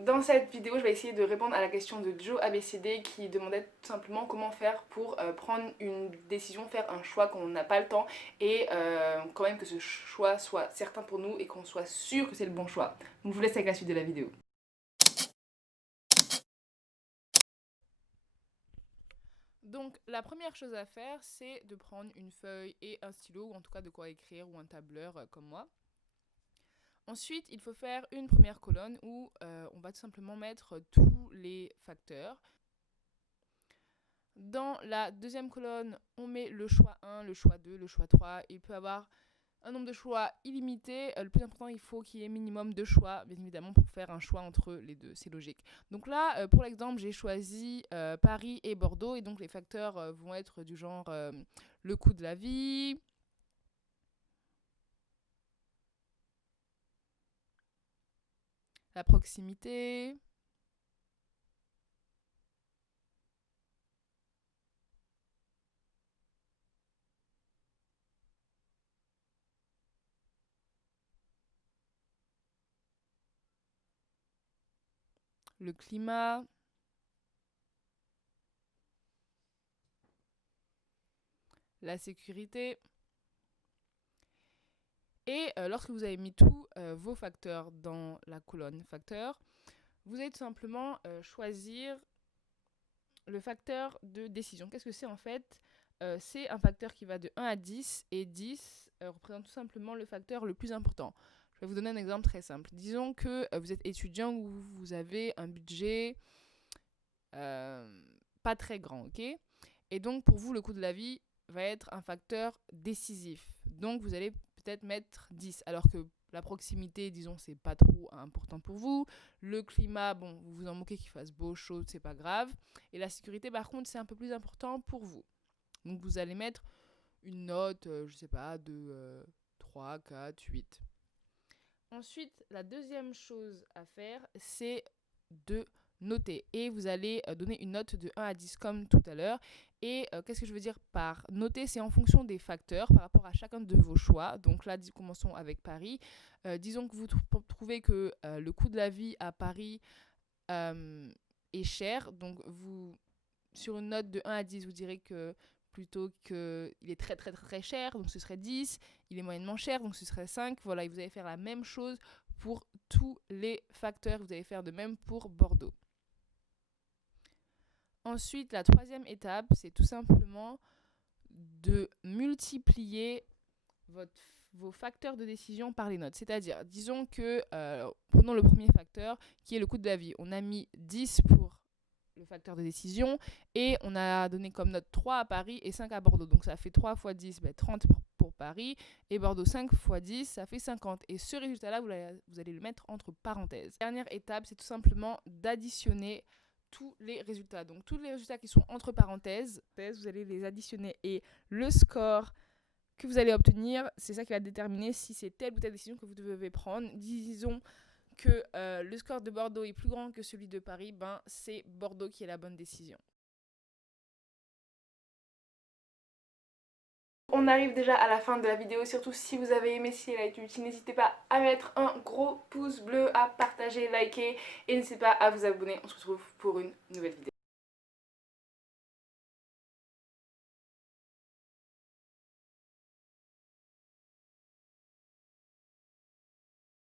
Dans cette vidéo, je vais essayer de répondre à la question de Joe ABCD qui demandait tout simplement comment faire pour prendre une décision, faire un choix quand on n'a pas le temps et quand même que ce choix soit certain pour nous et qu'on soit sûr que c'est le bon choix. Donc je vous laisse avec la suite de la vidéo. Donc la première chose à faire, c'est de prendre une feuille et un stylo, ou en tout cas de quoi écrire, ou un tableur comme moi. Ensuite, il faut faire une première colonne où on va tout simplement mettre tous les facteurs. Dans la deuxième colonne, on met le choix 1, le choix 2, le choix 3. Il peut y avoir un nombre de choix illimité. Le plus important, il faut qu'il y ait minimum 2 choix, bien évidemment, pour faire un choix entre les deux. C'est logique. Donc là, pour l'exemple, j'ai choisi Paris et Bordeaux. Et donc les facteurs vont être du genre le coût de la vie, la proximité, le climat, la sécurité. Et lorsque vous avez mis tous vos facteurs dans la colonne facteurs, vous allez tout simplement choisir le facteur de décision. Qu'est-ce que c'est en fait? C'est un facteur qui va de 1 à 10 et 10 représente tout simplement le facteur le plus important. Je vais vous donner un exemple très simple. Disons que vous êtes étudiant ou vous avez un budget pas très grand, ok? Et donc pour vous, le coût de la vie va être un facteur décisif. Donc vous allez peut-être mettre 10, alors que la proximité, disons, c'est pas trop important pour vous. Le climat, bon, vous vous en moquez qu'il fasse beau, chaud, c'est pas grave. Et la sécurité, par contre, c'est un peu plus important pour vous. Donc vous allez mettre une note, je sais pas, de 3, 4, 8. Ensuite, la deuxième chose à faire, c'est de noter. Et vous allez donner une note de 1 à 10 comme tout à l'heure. Et qu'est-ce que je veux dire par noter? C'est en fonction des facteurs par rapport à chacun de vos choix. Donc là, commençons avec Paris. Disons que vous trouvez que le coût de la vie à Paris est cher. Donc vous, sur une note de 1 à 10, vous direz que plutôt qu'il est très très très cher, donc ce serait 10, il est moyennement cher, donc ce serait 5. Voilà, et vous allez faire la même chose pour tous les facteurs, vous allez faire de même pour Bordeaux. Ensuite, la troisième étape, c'est tout simplement de multiplier vos facteurs de décision par les notes. C'est-à-dire, disons que, prenons le premier facteur qui est le coût de la vie. On a mis 10 pour le facteur de décision et on a donné comme note 3 à Paris et 5 à Bordeaux. Donc ça fait 3 fois 10, 30 pour Paris et Bordeaux 5 fois 10, ça fait 50. Et ce résultat-là, vous allez le mettre entre parenthèses. Dernière étape, c'est tout simplement d'additionner tous les résultats. Donc tous les résultats qui sont entre parenthèses, vous allez les additionner et le score que vous allez obtenir, c'est ça qui va déterminer si c'est telle ou telle décision que vous devez prendre. Disons que le score de Bordeaux est plus grand que celui de Paris, ben c'est Bordeaux qui est la bonne décision. On arrive déjà à la fin de la vidéo, surtout si vous avez aimé, si elle a été utile, n'hésitez pas à mettre un gros pouce bleu, à partager, liker et n'hésitez pas à vous abonner. On se retrouve pour une nouvelle vidéo.